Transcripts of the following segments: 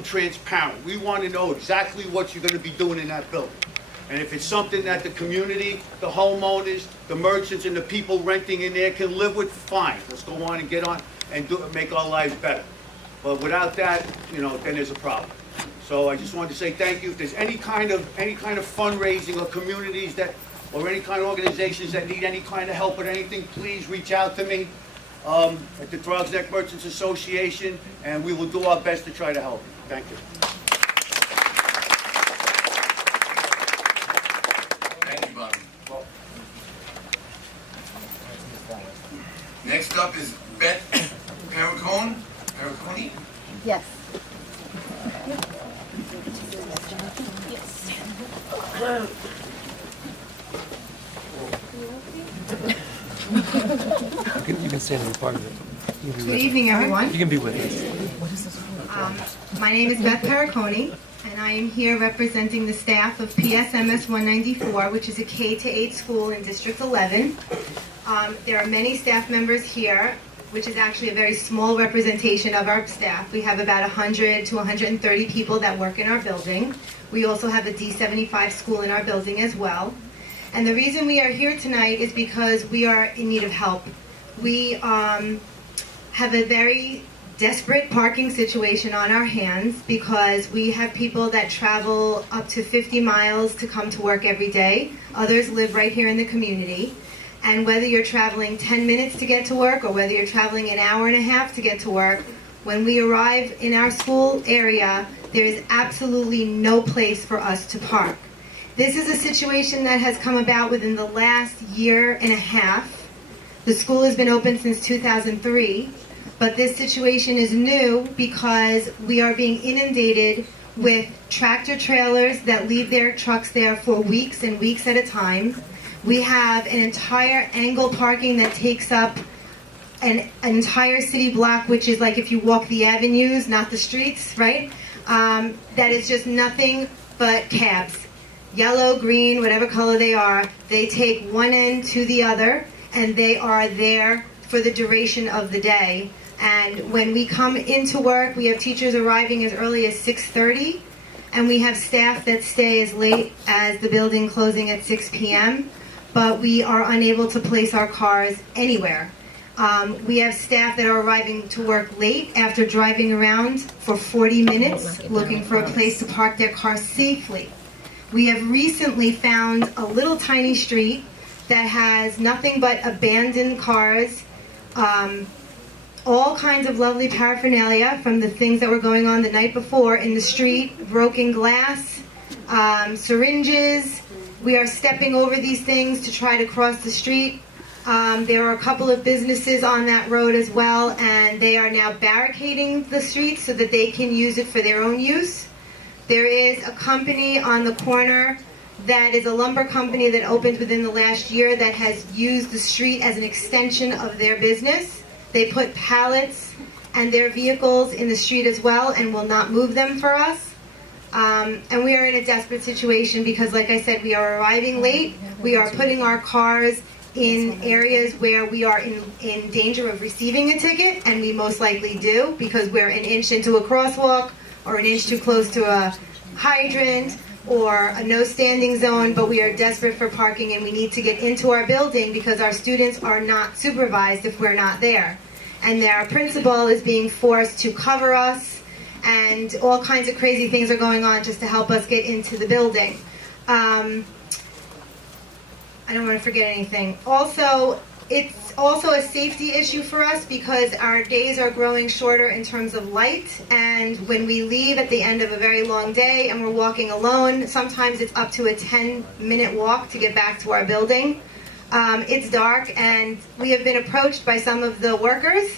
become transparent. We want to know exactly what you're going to be doing in that building. And if it's something that the community, the homeowners, the merchants, and the people renting in there can live with, fine. Let's go on and get on and make our lives better. But without that, then there's a problem. So I just wanted to say thank you. If there's any kind of fundraising or communities or any kind of organizations that need any kind of help with anything, please reach out to me at the Throgs Neck Merchants Association, and we will do our best to try to help you. Thank you. Thank you, Bobby. Next up is Beth Perricone. Yes. You can stand in part of it. Good evening, everyone. You can be with us. My name is Beth Perricone, and I am here representing the staff of PSMS 194, which is a K-8 school in District 11. There are many staff members here, which is actually a very small representation of our staff. We have about 100 to 130 people that work in our building. We also have a D75 school in our building as well. And the reason we are here tonight is because we are in need of help. We have a very desperate parking situation on our hands because we have people that travel up to 50 miles to come to work every day. Others live right here in the community. And whether you're traveling 10 minutes to get to work or whether you're traveling an hour and a half to get to work, when we arrive in our school area, there is absolutely no place for us to park. This is a situation that has come about within the last year and a half. The school has been open since 2003, but this situation is new because we are being inundated with tractor trailers that leave their trucks there for weeks and weeks at a time. We have an entire angle parking that takes up an entire city block, which is like if you walk the avenues, not the streets, right? That is just nothing but cabs. Yellow, green, whatever color they are, they take one end to the other, and they are there for the duration of the day. And when we come into work, we have teachers arriving as early as 6:30, and we have staff that stay as late as the building closing at 6 p.m., but we are unable to place our cars anywhere. We have staff that are arriving to work late after driving around for 40 minutes looking for a place to park their car safely. We have recently found a little tiny street that has nothing but abandoned cars, all kinds of lovely paraphernalia from the things that were going on the night before in the street, broken glass, syringes. We are stepping over these things to try to cross the street. There are a couple of businesses on that road as well, and they are now barricading the street so that they can use it for their own use. There is a company on the corner that is a lumber company that opened within the last year that has used the street as an extension of their business. They put pallets and their vehicles in the street as well and will not move them for us. And we are in a desperate situation because, like I said, we are arriving late. We are putting our cars in areas where we are in danger of receiving a ticket, and we most likely do because we're an inch into a crosswalk or an inch too close to a hydrant or a no standing zone, but we are desperate for parking and we need to get into our building because our students are not supervised if we're not there. And our principal is being forced to cover us, and all kinds of crazy things are going on just to help us get into the building. I don't want to forget anything. Also, it's also a safety issue for us because our days are growing shorter in terms of light, and when we leave at the end of a very long day and we're walking alone, sometimes it's up to a 10-minute walk to get back to our building. It's dark, and we have been approached by some of the workers.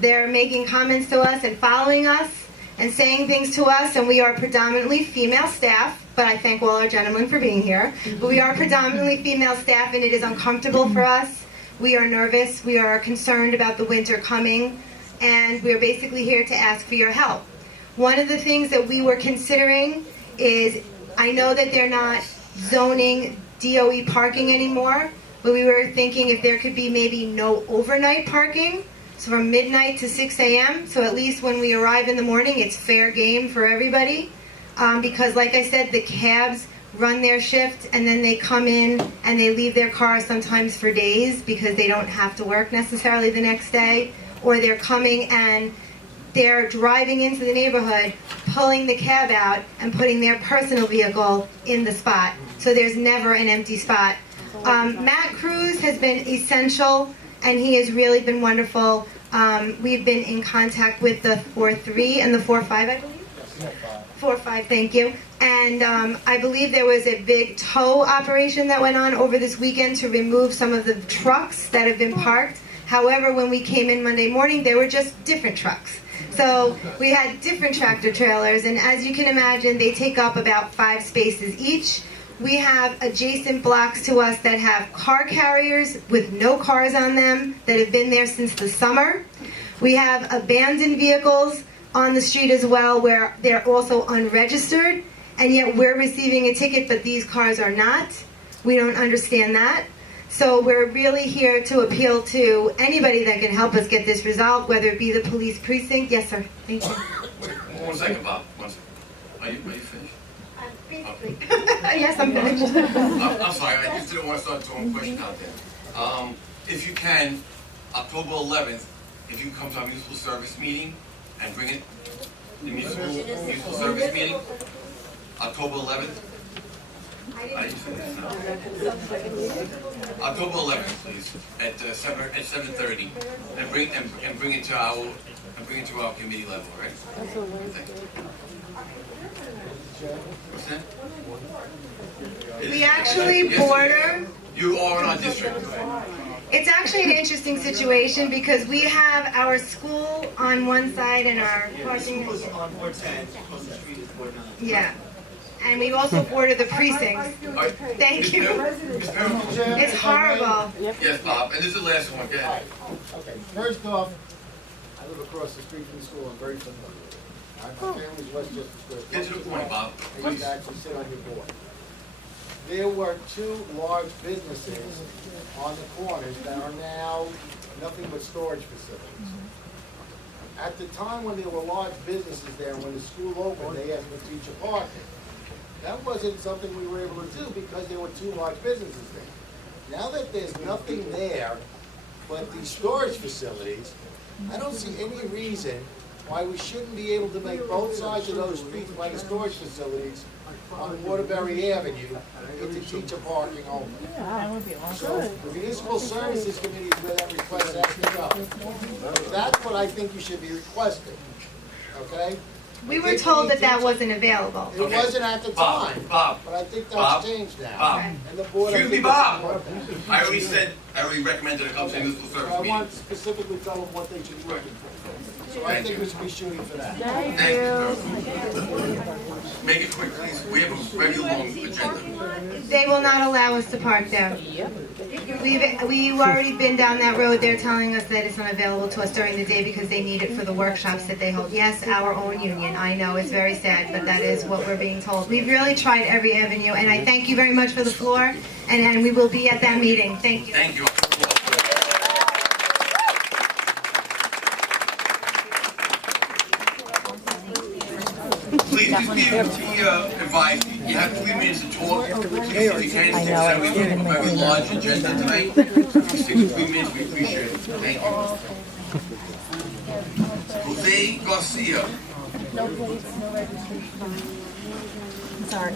They're making comments to us and following us and saying things to us, and we are predominantly female staff, but I thank all our gentlemen for being here. But we are predominantly female staff, and it is uncomfortable for us. We are nervous, we are concerned about the winter coming, and we're basically here to ask for your help. One of the things that we were considering is, I know that they're not zoning DOE parking anymore, but we were thinking if there could be maybe no overnight parking, So from midnight to 6 a.m., so at least when we arrive in the morning, it's fair game for everybody. Because like I said, the cabs run their shift and then they come in and they leave their car sometimes for days because they don't have to work necessarily the next day. Or they're coming and they're driving into the neighborhood, pulling the cab out and putting their personal vehicle in the spot. So there's never an empty spot. Matt Cruz has been essential and he has really been wonderful. We've been in contact with the 4-3 and the 4-5, I believe? 4-5, thank you. And I believe there was a big tow operation that went on over this weekend to remove some of the trucks that have been parked. However, when we came in Monday morning, they were just different trucks. So we had different tractor trailers, and as you can imagine, they take up about 5 spaces each. We have adjacent blocks to us that have car carriers with no cars on them that have been there since the summer. We have abandoned vehicles on the street as well where they're also unregistered, and yet we're receiving a ticket, but these cars are not. We don't understand that. So we're really here to appeal to anybody that can help us get this resolved, whether it be the police precinct. Yes, sir. Thank you. Wait, 1 second, Bob. 1 second. Are you finished? Basically. Yes, I'm finished. I'm sorry, I just didn't want to start throwing questions out there. If you can, October 11th, if you come to our municipal service meeting and bring it, the municipal service meeting, October 11th. I didn't finish, no. October 11th, please, at 7:30, and bring it to our committee level, right? Thank you. What's that? We actually Yes, border. You are in our district. It's actually an interesting situation because we have our school on one side and our parking. School is on Ward 10, across the street is Ward 9. Yeah. And we also border the precincts. Thank you. Ms. Perrin? It's horrible. Yes, Bob, and this is the last one, go ahead. Okay, first off, I live across the street from the school, I'm very familiar with it. My family's Westchester Square. Get to the point, Bob. I used to actually sit on your board. There were 2 large businesses on the corners that are now nothing but storage facilities. At the time when there were large businesses there, when the school opened, they asked for teacher parking. That wasn't something we were able to do because there were 2 large businesses there. Now that there's nothing there but these storage facilities, I don't see any reason why we shouldn't be able to make both sides of those streets by the storage facilities on Waterbury Avenue into teacher parking only. So the Municipal Services Committee is where that request has to go. That's what I think you should be requesting, okay? We were told that that wasn't available. It wasn't at the time, Bob, but I think Bob, that's changed now. Bob. And the board. Excuse me, Bob. I already recommended it comes to municipal service I meeting. want to specifically tell them what they should be looking for. So I Thank think you. we should be shooting for that. Thank you. Make it quick, please. We have a very long agenda. They will not allow us to park there. We've already been down that road. They're telling us that it's unavailable to us during the day because they need it for the workshops that they hold. Yes, our own union. I know it's very sad, but that is what we're being told. We've really tried every avenue, and I thank you very much for the floor, and we will be at that meeting. Thank you. Thank you. Please just be advised, you have 3 minutes to talk. Please, if you can, stick to we have a very large agenda tonight. If you stick to 3 minutes, we appreciate it. Thank you. Jose Garcia. Sorry.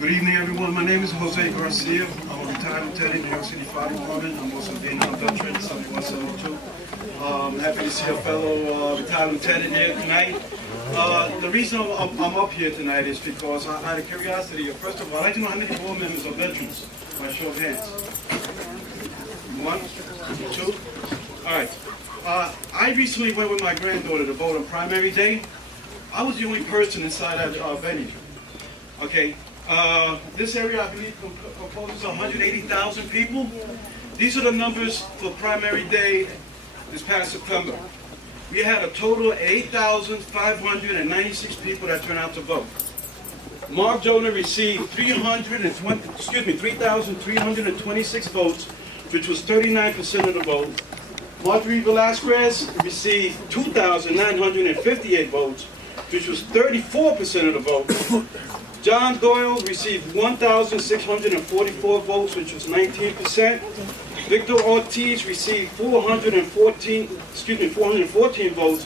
Good evening, everyone. My name is Jose Garcia. I'm a retired lieutenant in New York City Fire Department. I'm also a Vietnam veteran, 7172. Happy to see a fellow retired lieutenant here tonight. The reason I'm up here tonight is because I had a curiosity. First of all, I'd like to know how many board members are veterans by show of hands. 1, 2. All right. I recently went with my granddaughter to vote on primary day. I was the only person inside that venue. Okay. This area, I believe, composes 180,000 people. These are the numbers for primary day this past September. We had a total of 8,596 people that turned out to vote. Mark Jonah received 3,326 votes, which was 39% of the vote. Marjorie Velasquez received 2,958 votes, which was 34% of the vote. John Doyle received 1,644 votes, which was 19%. Victor Ortiz received 414 votes,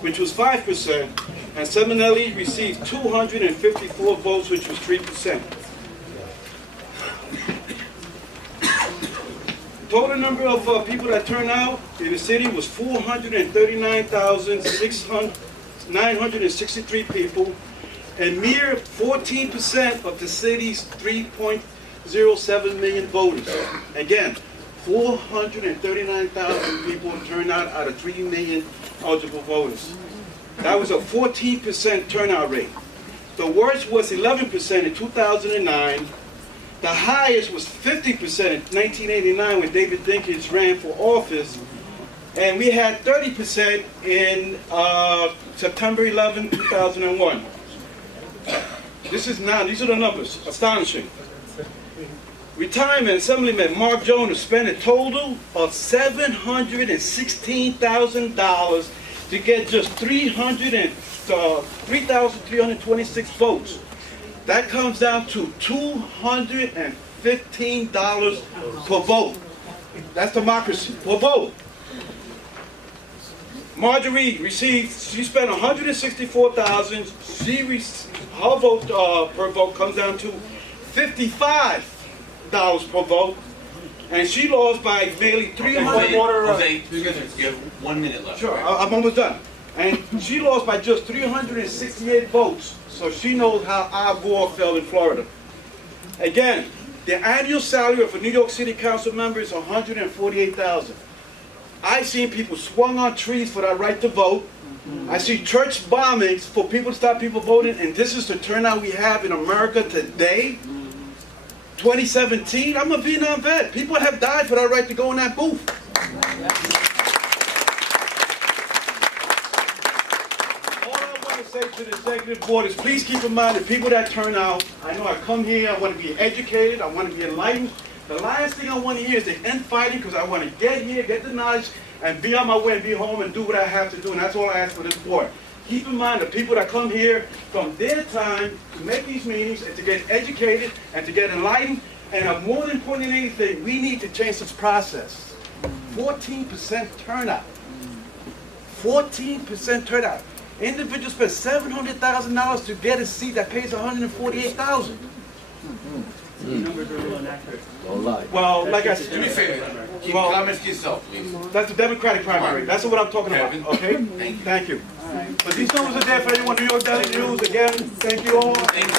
which was 5%. And Seminelli received 254 votes, which was 3%. Total number of people that turned out in the city was 439,963 people, and mere 14% of the city's 3.07 million voters. Again, 439,000 people turned out of 3 million eligible voters. That was a 14% turnout rate. The worst was 11% in 2009. The highest was 50% in 1989 when David Dinkins ran for office. And we had 30% in September 11, 2001. These are the numbers, astonishing. Retirement Assemblyman Mark Jones spent a total of $716,000 to get just 3,326 votes. That comes down to $215 per vote. That's democracy, per vote. Marjorie she spent $164,000. Her vote per vote comes down to $55 per vote, and she lost by nearly 300. Jose, you have 1 minute left. Sure, I'm almost done. And she lost by just 368 votes, so she knows how Al Gore fell in Florida. Again, the annual salary of a New York City Council member is $148,000. I've seen people swung on trees for that right to vote. I see church bombings for people to stop people voting, and this is the turnout we have in America today. 2017, I'm a Vietnam vet. People have died for that right to go in that booth. All I want to say to the executive board is please keep in mind the people that turn out. I know I come here, I want to be educated, I want to be enlightened. The last thing I want to hear is the end fighting, because I want to get here, get the knowledge, and be on my way and be home and do what I have to do, and that's all I ask for this board. Keep in mind the people that come here from their time to make these meetings and to get educated and to get enlightened, and more important than anything, we need to change this process. 14% turnout. 14% turnout. Individuals spend $700,000 to get a seat that pays $148,000. Numbers are a little inaccurate. Well, like I said, Do me a favor, keep Well- comments to yourself, please. that's the Democratic primary. That's what I'm talking about. Kevin. Okay? Thank you. But these numbers are there for anyone. New York Daily News. Again, thank you all. Thank you.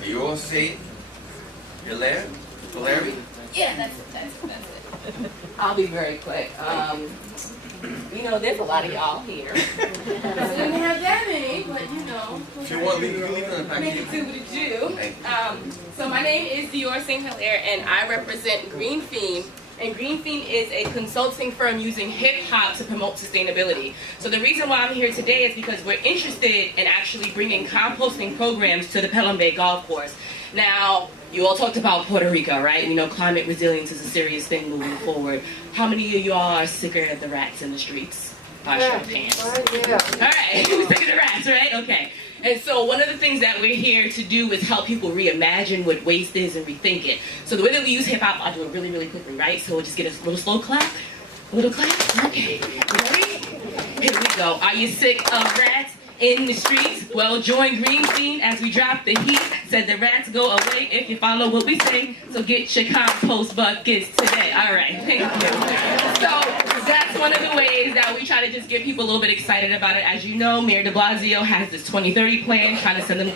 Are you all set? Larry? Yeah, that's it. I'll be very quick. There's a lot of y'all here. I didn't have that many, but If you want, you can leave it in the back. make it do what it do. So my name is Dior St. Hilaire, and I represent Green Theme. And Green Theme is a consulting firm using hip-hop to promote sustainability. So the reason why I'm here today is because we're interested in actually bringing composting programs to the Pelham Bay Golf Course. Now, you all talked about Puerto Rico, right? Climate resilience is a serious thing moving forward. How many of y'all are sicker of the rats in the streets? By show of hands. All right, sick of the rats, right? Okay. And so one of the things that we're here to do is help people reimagine what waste is and rethink it. So the way that we use hip-hop, I'll do it really, really quickly, right? So we'll just get a little slow clap. A little clap. Okay. Ready? Here we go. Are you sick of rats in the streets? Well, join Green Theme as we drop the heat. Said the rats go away if you follow what we say. So get your compost buckets today. All right, thank you. So that's one of the ways that we try to just get people a little bit excited about it. As you know, Mayor de Blasio has this 2030 plan, trying to send the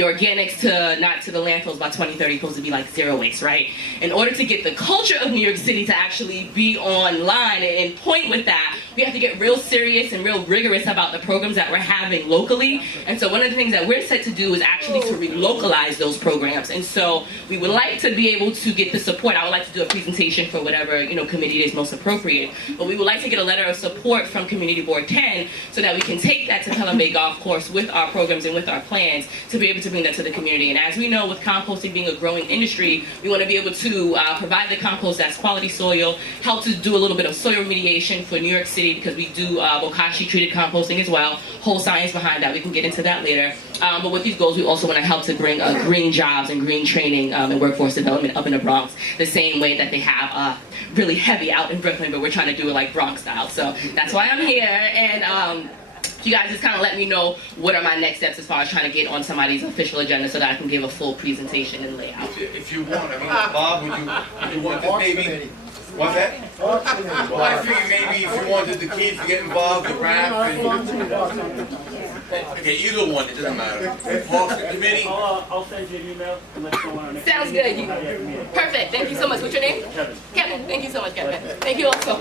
organics not to the landfills by 2030, supposed to be like zero waste, right? In order to get the culture of New York City to actually be online and point with that, we have to get real serious and real rigorous about the programs that we're having locally. And so one of the things that we're set to do is actually to relocalize those programs. And so we would like to be able to get the support. I would like to do a presentation for whatever, committee is most appropriate. But we would like to get a letter of support from Community Board 10 so that we can take that to Pelham Bay Golf Course with our programs and with our plans to be able to bring that to the community. And as we know, with composting being a growing industry, we want to be able to provide the compost that's quality soil, help to do a little bit of soil remediation for New York City because we do bokashi treated composting as well. Whole science behind that. We can get into that later. But with these goals, we also want to help to bring green jobs and green training and workforce development up in the Bronx, the same way that they have really heavy out in Brooklyn, but we're trying to do it like Bronx style. So that's why I'm here. And you guys just kind of let me know what are my next steps as far as trying to get on somebody's official agenda so that I can give a full presentation and layout. If you want, Bob, would you want this maybe? What's that? Well, I figure maybe if you wanted the kids to get involved, the rap, and... Okay, either one, it doesn't matter. Parks Committee? I'll send you an email and let you know when our next... Sounds good. Perfect. Thank you so much. What's your name? Kevin. Kevin. Thank you so much, Kevin. Thank you also.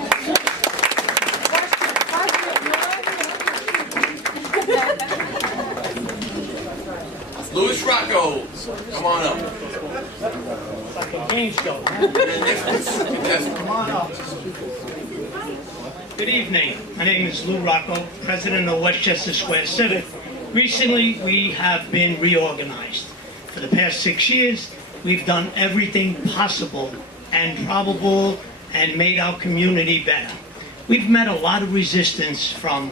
Louis Rocco, come on up. Like a game show. Come on up. Good evening. My name is Lou Rocco, president of Westchester Square Civic. Recently, we have been reorganized. For the past 6 years, we've done everything possible and probable and made our community better. We've met a lot of resistance from,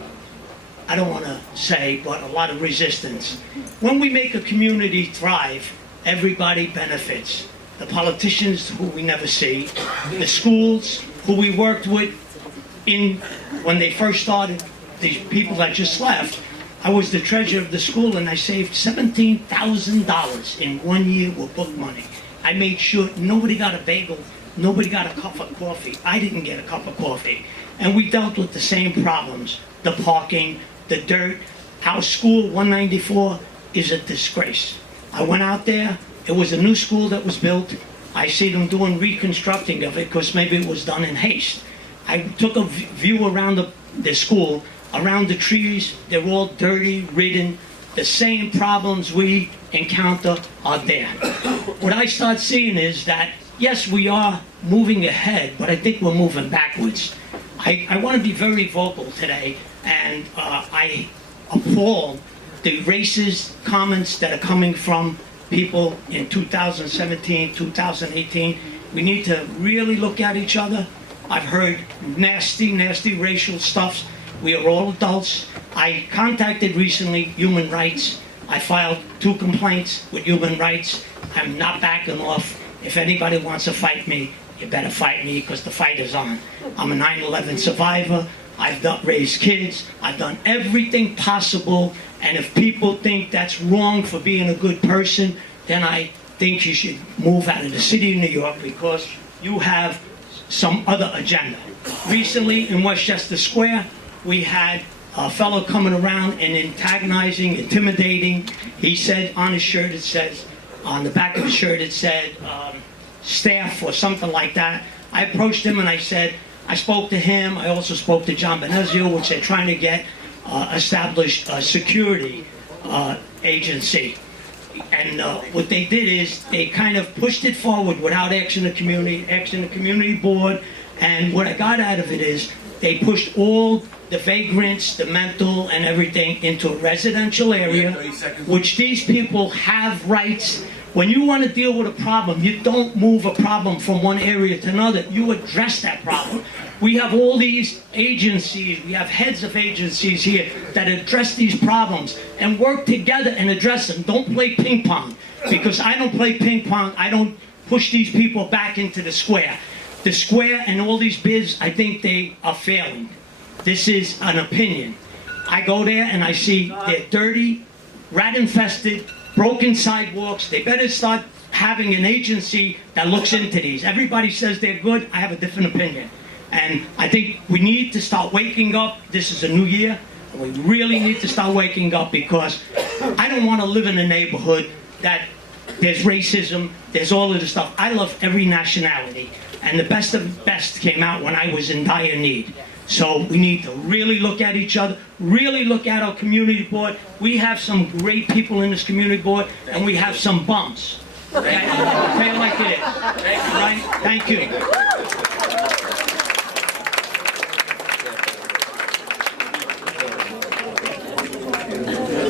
I don't want to say, but a lot of resistance. When we make a community thrive, everybody benefits. The politicians who we never see, the schools who we worked with when they first started, these people that just left. I was the treasurer of the school and I saved $17,000 in 1 year with book money. I made sure nobody got a bagel, nobody got a cup of coffee. I didn't get a cup of coffee. And we dealt with the same problems, the parking, the dirt. Our school, 194, is a disgrace. I went out there, it was a new school that was built. I see them doing reconstructing of it because maybe it was done in haste. I took a view around the school, around the trees, they're all dirty, ridden. The same problems we encounter are there. What I start seeing is that, yes, we are moving ahead, but I think we're moving backwards. I want to be very vocal today, and I applaud the racist comments that are coming from people in 2017, 2018. We need to really look at each other. I've heard nasty, nasty racial stuff. We are all adults. I contacted recently Human Rights. I filed 2 complaints with Human Rights. I'm not backing off. If anybody wants to fight me, you better fight me because the fight is on. I'm a 9/11 survivor. I've raised kids. I've done everything possible. And if people think that's wrong for being a good person, then I think you should move out of the city of New York because you have some other agenda. Recently in Westchester Square, we had a fellow coming around and antagonizing, intimidating. He said on his shirt, it says, on the back of his shirt, it said, staff or something like that. I approached him and I said, I spoke to him. I also spoke to John Benezio, which they're trying to get established a security agency. And what they did is they kind of pushed it forward without asking the community board. And what I got out of it is they pushed all the vagrants, the mental and everything into a residential area, which these people have rights. When you want to deal with a problem, you don't move a problem from one area to another. You address that problem. We have all these agencies, we have heads of agencies here that address these problems and work together and address them. Don't play ping pong, because I don't play ping pong. I don't push these people back into the square. The square and all these bids, I think they are failing. This is an opinion. I go there and I see they're dirty, rat-infested, broken sidewalks. They better start having an agency that looks into these. Everybody says they're good. I have a different opinion. And I think we need to start waking up. This is a new year. And we really need to start waking up because I don't want to live in a neighborhood that there's racism, there's all of this stuff. I love every nationality. And the best of the best came out when I was in dire need. So we need to really look at each other, really look at our community board. We have some great people in this community board, and we have some bums. Okay? I'll tell you like it is. Right? Thank you.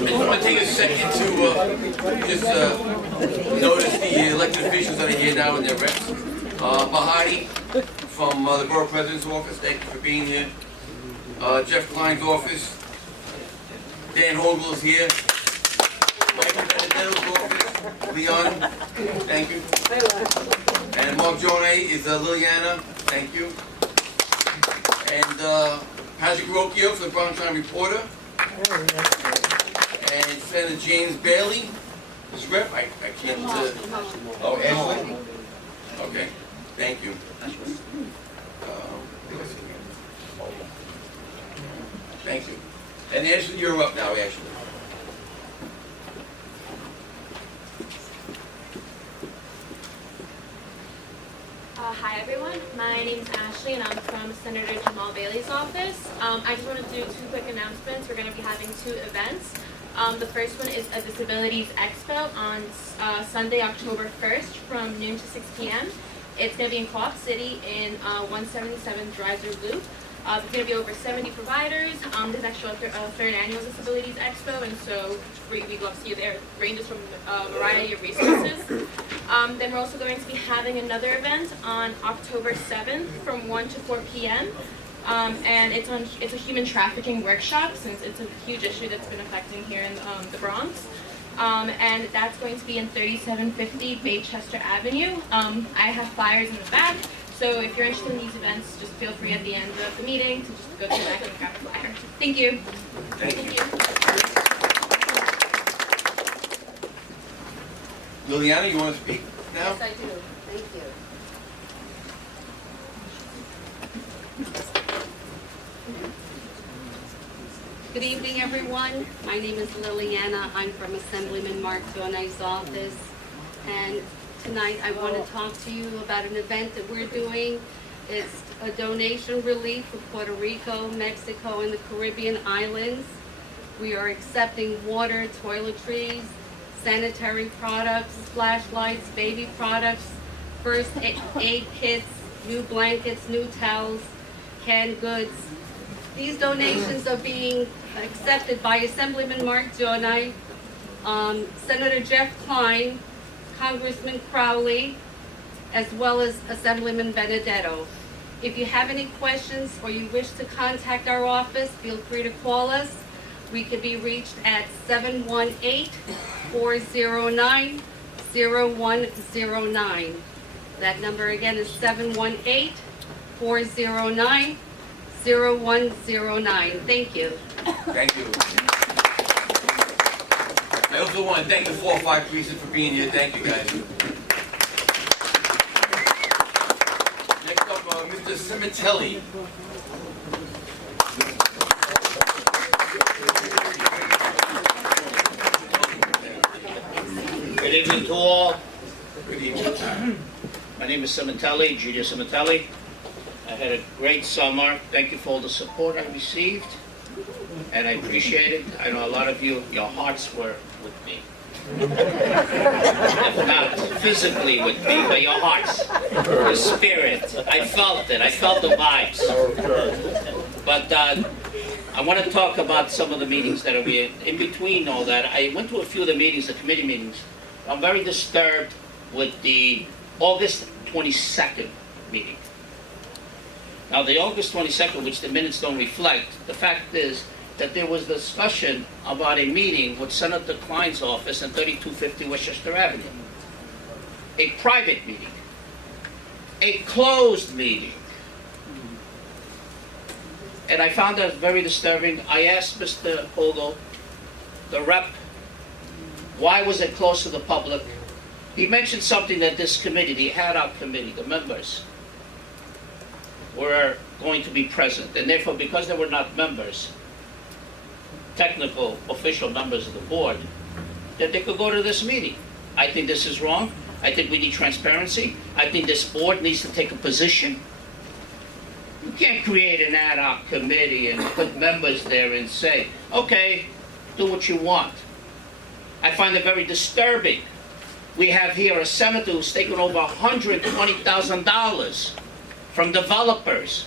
I want to take a second to just notice the elected officials that are here now and their reps. Bahati from the Borough President's office, thank you for being here. Jeff Klein's office. Dan Hogel is here. Michael Benedetto's office. Leon, thank you. And Mark Jonay is Liliana, thank you. And Patrick Rocchio for the Brown Time Reporter. And Senator James Bailey, this rep, I can't, oh, Ashley? Okay, thank you. Thank you. And Ashley, you're up now, Ashley. Hi everyone, my name is Ashley and I'm from Senator Jamal Bailey's office. I just want to do 2 quick announcements. We're going to be having 2 events. The first one is a Disabilities Expo on Sunday, October 1st from noon to 6 p.m. It's going to be in Co-op City in 177 Dreiser Loop. There's going to be over 70 providers. There's actually a 3rd annual Disabilities Expo, and so we'd love to see you there. It ranges from a variety of resources. Then we're also going to be having another event on October 7th from 1 to 4 p.m. And it's a human trafficking workshop, since it's a huge issue that's been affecting here in the Bronx. And that's going to be in 3750 Baychester Avenue. I have flyers in the back, so if you're interested in these events, just feel free at the end of the meeting to just go to the back and grab a flyer. Thank you. Thank you. Liliana, you want to speak now? Yes, I do. Thank you. Good evening, everyone. My name is Liliana. I'm from Assemblyman Mark Zonai's office. And tonight I want to talk to you about an event that we're doing. It's a donation relief for Puerto Rico, Mexico, and the Caribbean islands. We are accepting water, toiletries, sanitary products, flashlights, baby products, first aid kits, new blankets, new towels, canned goods. These donations are being accepted by Assemblyman Mark Jonai, Senator Jeff Klein, Congressman Crowley, as well as Assemblyman Benedetto. If you have any questions or you wish to contact our office, feel free to call us. We can be reached at 718-409-0109. That number again is 718-409-0109. Thank you. Thank you. I also want to thank the 405 precinct for being here. Thank you, guys. Next up, Mr. Cimitelli. Good evening to all. Good evening. My name is Cimitelli, Giulio Cimitelli. I had a great summer. Thank you for all the support I received, and I appreciate it. I know a lot of you, your hearts were with me. If not physically with me, but your hearts, the spirit. I felt it. I felt the vibes. But I want to talk about some of the meetings that are in between all that. I went to a few of the meetings, the committee meetings. I'm very disturbed with the August 22nd meeting. Now, the August 22nd, which the minutes don't reflect, the fact is that there was discussion about a meeting with Senator Klein's office in 3250 Westchester Avenue. A private meeting. A closed meeting. And I found that very disturbing. I asked Mr. Hogel, the rep, why was it closed to the public? He mentioned something that this committee, the ad hoc committee, the members, were going to be present. And therefore, because they were not members, technical, official members of the board, that they could go to this meeting. I think this is wrong. I think we need transparency. I think this board needs to take a position. You can't create an ad hoc committee and put members there and say, okay, do what you want. I find it very disturbing. We have here a senator who's taken over $120,000 from developers.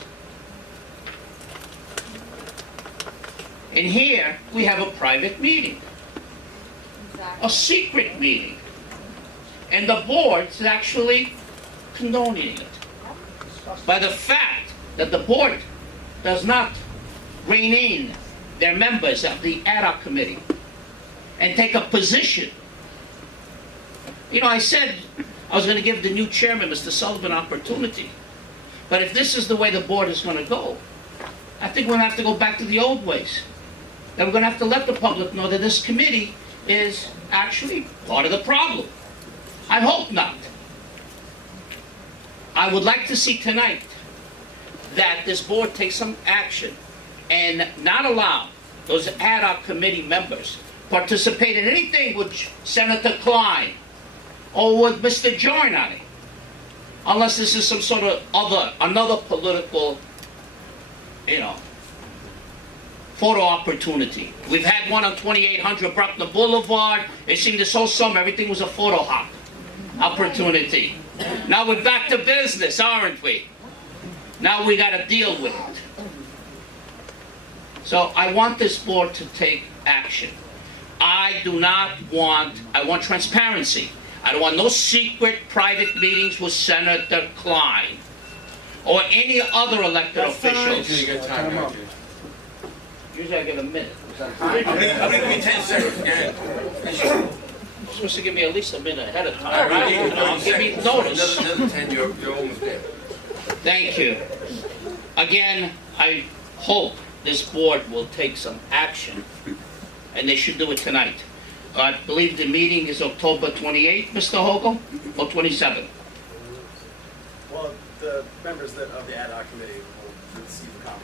And here, we have a private meeting, a secret meeting. And the board is actually condoning it. By the fact that the board does not rein in their members of the ad hoc committee and take a position. You know, I said I was going to give the new chairman, Mr. Sullivan, opportunity. But if this is the way the board is going to go, I think we're going to have to go back to the old ways. And we're going to have to let the public know that this committee is actually part of the problem. I hope not. I would like to see tonight that this board take some action and not allow those ad hoc committee members participate in anything with Senator Klein or with Mr. Giornati, unless this is some sort of another political, photo opportunity. We've had one on 2800 Bruckner Boulevard. It seemed this whole summer everything was a photo op opportunity. Now we're back to business, aren't we? Now we got to deal with it. So I want this board to take action. I want transparency. I don't want no secret private meetings with Senator Klein or any other elected officials. Usually I get a minute. I'm gonna give you 10 seconds, again. You're supposed to give me at least a minute ahead of time. All right, I'll give me notice. Another 10, you're almost there. Thank you. Again, I hope this board will take some action, and they should do it tonight. I believe the meeting is October 28th, Mr. Hogle, or 27th? Well, the members of the ad hoc committee will receive a copy.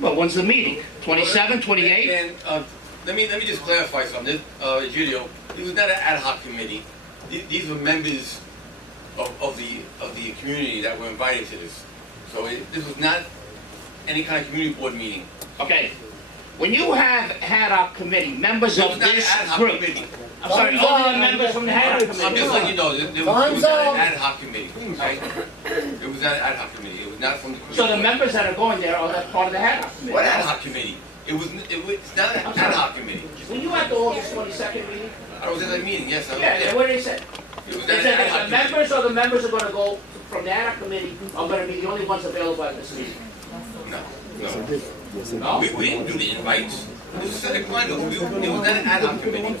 Well, when's the meeting? 27, 28? And let me just clarify something. Egidio, it was not an ad hoc committee. These were members of the community that were invited to this. So this was not any kind of community board meeting. Okay. When you have ad hoc committee, members of this group, I'm sorry, only the members from the ad hoc committee. I'm just letting you know, there was not an ad hoc committee, right? It was not an ad hoc committee, it was not from the committee. So the members that are going there are that part of the ad hoc committee? What ad hoc committee? It's not an ad hoc committee. Were you at the August 22nd meeting? I was at that meeting, yes. Yeah, what did they say? It was They not said an ad hoc that the members or the members are going to go from the ad hoc committee are going to be the only ones available at this meeting. No. No? We didn't do the invites. It was Senator Klein. It was not an ad hoc committee.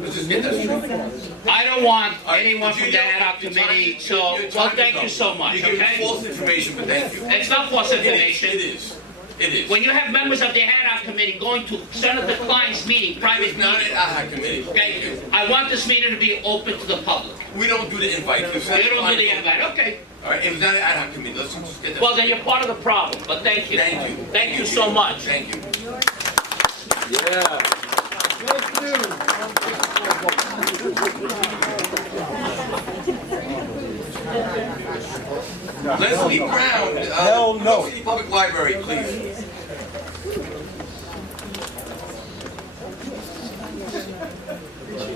Let's just get that straight. I don't want anyone from the ad hoc committee, so, well, thank you so much, You're giving okay? false information, but thank you. It's not false information. It is. It is. When you have members of the ad hoc committee going to Senator Klein's meeting, private It's not an meeting, ad hoc committee. okay? I want this meeting to be open to the public. We don't do the invite. You don't do the invite, okay? All right, it was not an ad hoc committee. Let's just get that. Well, then you're part of the problem, but thank you. Thank you. Thank you so much. Thank you. Leslie Brown, New City Public Library, please.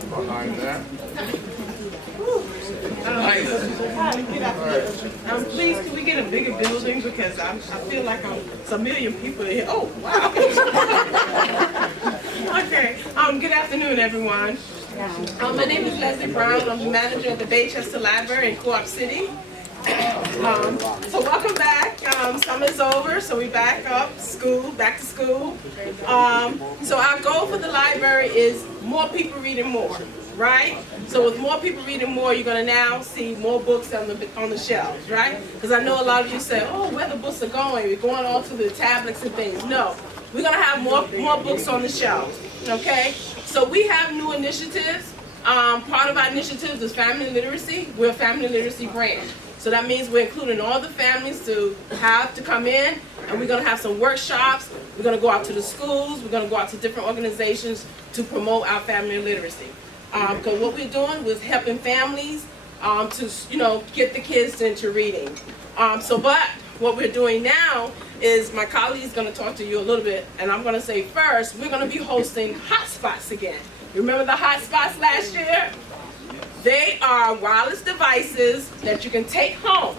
Behind that. Hi, Leslie. Good afternoon. Please, can we get a bigger building because I feel like it's a million people here. Oh, wow. Okay. Good afternoon, everyone. My name is Leslie Brown. I'm the manager of the Baychester Library in Co-op City. So welcome back. Summer's over, so we back to school. So our goal for the library is more people reading more, right? So with more people reading more, you're going to now see more books on the shelves, right? Because I know a lot of you say, oh, where the books are going? We're going on to the tablets and things. No, we're going to have more books on the shelves, okay? So we have new initiatives. Part of our initiatives is family literacy. We're a family literacy brand. So that means we're including all the families to come in, and we're going to have some workshops. We're going to go out to the schools. We're going to go out to different organizations to promote our family literacy. Because what we're doing was helping families to, get the kids into reading. But what we're doing now is my colleague is going to talk to you a little bit, and I'm going to say first, we're going to be hosting hotspots again. Remember the hotspots last year? They are wireless devices that you can take home,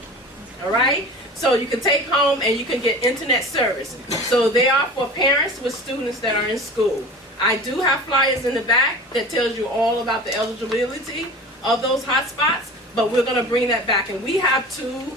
all right? So you can take home and you can get internet service. So they are for parents with students that are in school. I do have flyers in the back that tells you all about the eligibility of those hotspots, but we're going to bring that back. And we have two